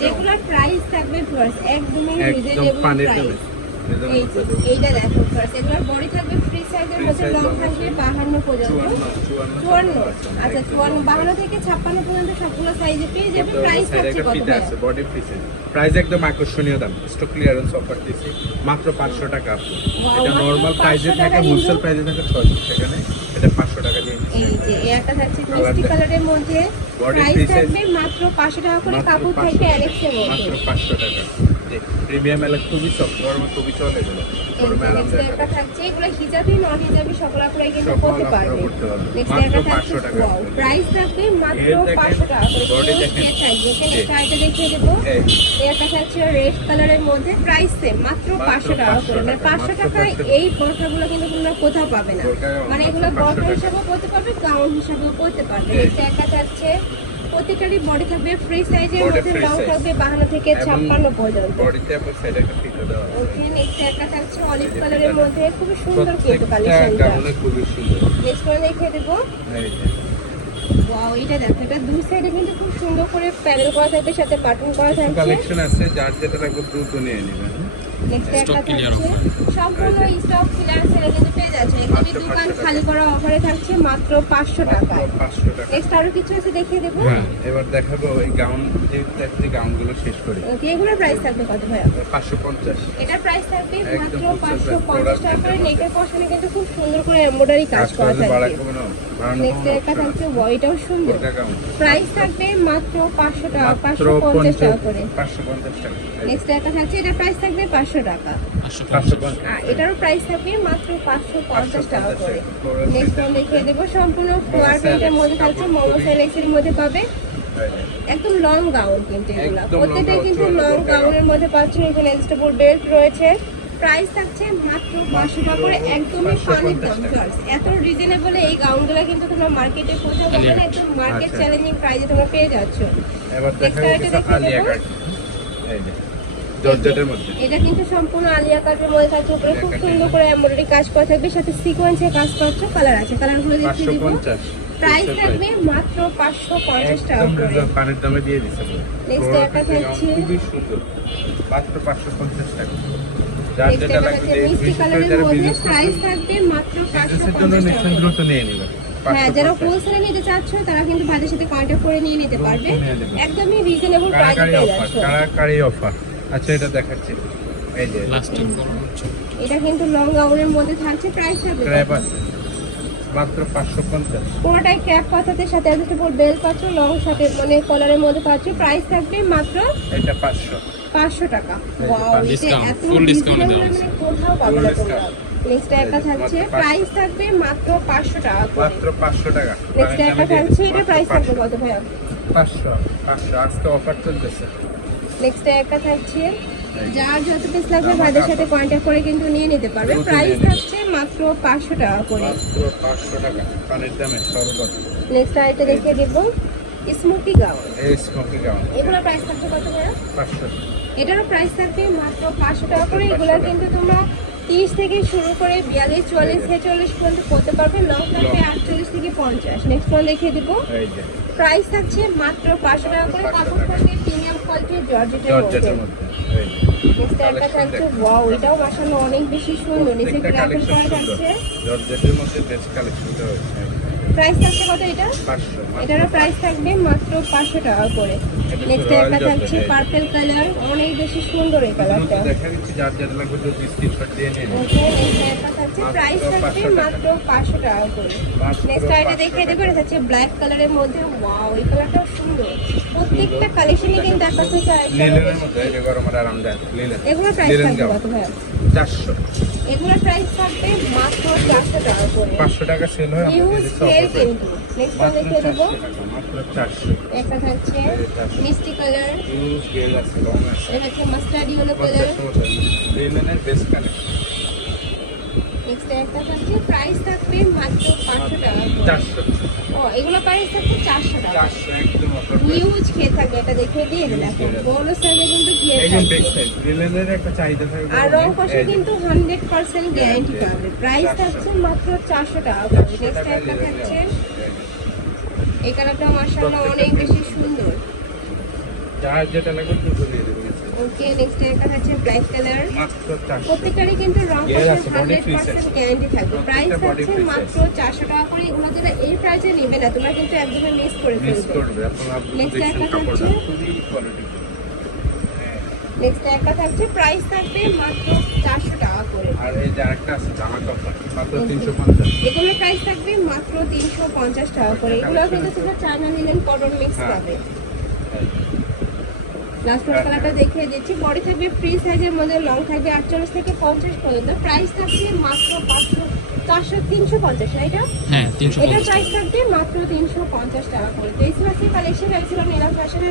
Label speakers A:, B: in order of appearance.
A: যেগুলোর প্রাইস থাকবে একদমই রিজনেবল প্রাইস
B: দামে
A: এই যে এইটা দেখো ভিউয়ার্স এগুলোর বডি থাকবে ফ্রি সাইজের মধ্যে লং থাকবে 52 পর্যন্ত। আচ্ছা থেকে সবগুলো সাইজে পেয়ে যাবে প্রাইস থাকছে কত
B: আছে বডি প্রাইস একদম আকর্ষণীয় দাম স্টক ক্লিয়ারেন্স অফার দিছি মাত্র 500 টাকা। এটা নরমাল
A: 500
B: প্রাইসে
A: টাকা
B: থাকে হোলসেল প্রাইসে থাকে 600 সেখানে এটা 500 টাকা দিয়ে দিচ্ছি
A: এই যে একটা থাকছে মিষ্টি। কালারের মধ্যে প্রাইস থাকবে মাত্র 500 টাকা করে কাপড়
B: 500
A: থাকবে অ্যালেক্সের মধ্যে
B: মাত্র 500 টাকা প্রিমিয়াম এলা খুবই সফট গরমে খুবই চলে এগুলো। গরমে আরামদায়ক
A: একটা থাকছে এগুলো হিজাবি নন হিজাবি সকল আপনারা কিন্তু করতে পারবেন নেক্সট একটা থাকছে
B: 500
A: প্রাইস থাকবে মাত্র 500 টাকা করে।
B: দেখেন।
A: set থাকবে। এখানে
B: জি।
A: শাড়িটা দেখিয়ে দেবো।
B: এই।
A: এই একটা থাকছে রেড কালারের মধ্যে প্রাইস সেম মাত্র
B: মাত্র
A: 500 টাকা
B: 500
A: করে। মানে 500 টাকায় এই বোরখাগুলো কিন্তু তোমরা কোথাও পাবে না। মানে এগুলো
B: 500
A: বোরখা
B: টাকা।
A: হিসাবেও পড়তে পারবে গাউন হিসাবেও পড়তে পারবে। নেক্সট একটা থাকছে প্রত্যেকটারই বডি থাকবে ফ্রি সাইজের মধ্যে লং থাকবে 52 থেকে
B: এবং
A: 56 পর্যন্ত।
B: বডিতে আপনার সাইডে একটা ফিতে দেওয়া আছে।
A: নেক্সট একটা থাকছে অলিভ কালারের মধ্যে খুব সুন্দর কিন্তু কালেকশনটা
B: খুবই সুন্দর।
A: নেক্সট ওয়ান দেখিয়ে দেবো। ওয়াও এটা দেখো এটা দুই সাইডে কিন্তু খুব সুন্দর করে প্যানেল করা থাকবে সাথে বাটন করা থাকছে।
B: কালেকশন আছে যার যেটা লাগবে দ্রুত নিয়ে নেবেন।
A: নেক্সট একটা থাকছে। সম্পূর্ণ স্টক ক্লিয়ার সেলে কিন্তু পেয়ে যাচ্ছে। একদমই দোকান খালি করা অফারে থাকছে মাত্র পাঁচশো
B: মাত্র
A: টাকায়।
B: 500 টাকা।
A: নেক্সট আরও কিছু আছে দেখিয়ে দেবো?
B: হ্যাঁ এবার দেখাবো ওই গাউন যে টাইপের গাউনগুলো শেষ করি।
A: ওকে এগুলোর প্রাইস থাকবে কত ভাইয়া?
B: 550
A: এটার প্রাইস থাকবে মাত্র
B: full
A: পাঁচশো
B: surprise
A: পঞ্চাশ টাকা করে। নেকের পশনে কিন্তু খুব সুন্দর করে এমব্রয়ডারি কাজ করা
B: বাড়ানো
A: নেক্সট একটা থাকছে ওইটাও সুন্দর। প্রাইস থাকবে মাত্র পাঁচশো টাকা
B: মাত্র
A: পাঁচশো পঞ্চাশ টাকা করে।
B: 550 টাকা।
A: নেক্সট একটা থাকছে এটার প্রাইস থাকবে পাঁচশো টাকা।
C: পাঁচশো
B: 550
A: আর এটারও প্রাইস থাকবে মাত্র পাঁচশো পঞ্চাশ টাকা করে। নেক্সট ওয়ান দেখিয়ে দেবো সম্পূর্ণ ফ্লোয়ার প্রিন্টের মধ্যে থাকছে মোমো সেলেক্সের মধ্যে পাবে। একদম লং গাউন কিন্তু এগুলো।
B: gown,
A: কিন্তু লং গাউনের মধ্যে পাচ্ছেন এখানে এক্সট্রা বেল্ট রয়েছে। প্রাইস থাকছে মাত্র পাঁচশো টাকা করে একদমই
B: 550
A: দাম এত রিজনেবল এই গাউনগুলো কিন্তু তোমরা মার্কেটে কোথাও পাবে না একদম মার্কেট। চ্যালেঞ্জিং প্রাইসে তোমরা পেয়ে যাচ্ছ।
B: এবার
A: Next
B: দেখাবো জর্জেটের মধ্যে।
A: এটা কিন্তু সম্পূর্ণ আলিয়া কাটের মধ্যে থাকছে উপরে খুব সুন্দর করে এমব্রয়ডারি কাজ করা থাকবে সাথে সিকোয়েন্সে কাজ কালার আছে কালারগুলো দেখিয়ে দিব? প্রাইস থাকবে মাত্র টাকা
B: একদম
A: করে।
B: রিজনেবল পানির দামে দিয়ে দিছে
A: Next একটা থাকছে।
B: খুবই সুন্দর। মাত্র 550 টাকা। যার যেটা লাগবে
A: মিষ্টি কালারের মধ্যে প্রাইস থাকবে মাত্র টাকা
B: নিয়ে নেবেন
A: হ্যাঁ যারা
B: 550
A: হোলসেলে নিতে চাচ্ছ তারা কিন্তু ভাইদের সাথে কন্ট্যাক্ট করে নিয়ে নিতে পারবে। একদমই রিজনেবল প্রাইসে
B: কারাকারি
A: পেয়ে
B: অফার
A: যাচ্ছ।
B: কারাকারি অফার আচ্ছা এটা দেখাচ্ছি। এই যে
C: লাস্টিং
A: এটা কিন্তু লং গাউনের মধ্যে থাকছে প্রাইস থাকবে
B: ক্র্যাপ আছে মাত্র 550
A: পুরোটাই ক্যাপ পাতাতে সাথে অ্যাডজাস্টেবল বেল্ট পাচ্ছ লং সাথে মানে কলারের মধ্যে পাচ্ছ প্রাইস থাকবে মাত্র
B: এটা 500
A: পাঁচশো টাকা।
B: যে
A: ওয়াও এটা এত
C: discount এ দেওয়া
A: মানে কোথাও পাবে না নেক্সট একটা থাকছে প্রাইস থাকবে মাত্র পাঁচশো টাকা
B: মাত্র 500 টাকা।
A: নেক্সট একটা থাকছে এটা প্রাইস থাকবে কত ভাইয়া?
B: 500 500 আজকে অফার চলতেছে।
A: নেক্সট একটা থাকছে। যার যত পিস লাগবে ভাইদের সাথে কন্ট্যাক্ট করে কিন্তু নিয়ে নিতে পারবে। প্রাইস থাকছে মাত্র পাঁচশো টাকা করে।
B: মাত্র 500 টাকা। পানির দামে সর্বত
A: নেক্সট আইটা দেখিয়ে দেবো। স্মোকি গাউন
B: গাউন
A: এগুলো প্রাইস থাকবে কত
B: 500
A: এটারও প্রাইস থাকবে মাত্র পাঁচশো টাকা করে। এগুলো কিন্তু তোমরা তিরিশ থেকে শুরু করে বিয়াল্লিশ চুয়াল্লিশ ছেচল্লিশ পর্যন্ত করতে পারবে। লং থাকবে আটচল্লিশ থেকে পঞ্চাশ। নেক্সট ফোন দেখিয়ে দেবো। প্রাইস থাকছে মাত্র পাঁচশো টাকা করে। কাপড় থাকবে প্রিমিয়াম কোয়ালিটির জর্জেটের মধ্যে
B: মধ্যে। এই যে।
A: নেক্সট একটা থাকছে ওয়াও এটাও মাসাল্লাহ অনেক বেশি সুন্দর। নিচে গ্রাফিক করা থাকছে
B: জর্জেটের মধ্যে
A: প্রাইস থাকছে কত এটা?
B: 500
A: এটারও প্রাইস থাকবে মাত্র পাঁচশো টাকা করে। নেক্সট একটা থাকছে। পার্পল কালার অনেক বেশি সুন্দর এই কালারটা থাকছে প্রাইস থাকবে মাত্র পাঁচশো টাকা করে। নেক্সট আইটা
B: 500
A: দেখিয়ে দেবো এটা হচ্ছে ব্ল্যাক কালারের মধ্যে। ওয়াও এই কালারটাও সুন্দর। প্রত্যেকটা কালেকশনই কিন্তু একটা থেকে আরেকটা
B: লিলেনের মধ্যে যে গরমের আরামদায়ক লিলেন
A: এগুলোর প্রাইস থাকবে কত ভাইয়া
B: 400
A: এগুলোর প্রাইস থাকবে মাত্র চারশো টাকা করে।
B: 500 টাকা সেল হয় আমাদের offer
A: কিন্তু। নেক্সট ওয়ান দেখিয়ে দেবো।
B: 400 মাত্র 400
A: থাকছে মিষ্টি কালার
B: ইউজ গেল আছে লং আছে।
A: এটা হচ্ছে মাস্টার্ড ইয়েলো কালার
B: লিলেনের বেস্ট কালেকশন
A: নেক্সট একটা থাকছে প্রাইস থাকবে মাত্র পাঁচশো টাকা করে।
B: 400
A: ও এগুলো প্রাইস থাকবে চারশো টাকা।
B: 400 একদম অফার
A: হিউজ খেয়ে থাকবে এটা দেখে দিয়ে দেখো বড় সাইজে কিন্তু খেয়ে থাকবে।
B: বেস্ট সাইজ লিলেনের একটা চাহিদা থাকে
A: আর রং কষে কিন্তু হান্ড্রেড পার্সেন্ট গ্যারান্টি পাবে। প্রাইস থাকছে মাত্র চারশো টাকা নেক্সট একটা থাকছে এই কালারটা মার্শাল্লাহ অনেক বেশি সুন্দর।
B: যার যেটা লাগবে দুটো দিয়ে দেবেন
A: ওকে নেক্সট একটা হচ্ছে ব্ল্যাক কালার প্রত্যেকটারই কিন্তু রং হান্ড্রেড পার্সেন্ট গ্যারান্টি থাকবে। প্রাইস
B: free
A: মাত্র চারশো টাকা করে। এগুলো এই প্রাইসে নেবে না। তোমরা কিন্তু একদমই মিস করে ফেলবে।
B: দেখছেন
A: একটা হচ্ছে? নেক্সট একটা থাকছে। প্রাইস থাকবে মাত্র চারশো টাকা করে।
B: আর এই যে আরেকটা আছে জামা কাপড় মাত্র তিনশো পঞ্চাশ।
A: এগুলোর প্রাইস থাকবে মাত্র তিনশো পঞ্চাশ টাকা করে। এগুলো কিন্তু তোমরা চায়না নিলেন কটন মিক্স
B: হ্যাঁ।
A: পাবে। লাস্ট কালারটা দেখিয়ে দিচ্ছি। বডি থাকবে ফ্রি সাইজের মধ্যে লং থাকবে আটচল্লিশ থেকে পঞ্চাশ পর্যন্ত। প্রাইস থাকছে মাত্র পাঁচশো চারশো তিনশো পঞ্চাশ এটা এটা
C: হ্যাঁ তিনশো
A: প্রাইস থাকবে মাত্র তিনশো পঞ্চাশ টাকা করে। তো এই কালেকশন ছিল নীলা ফ্যাশন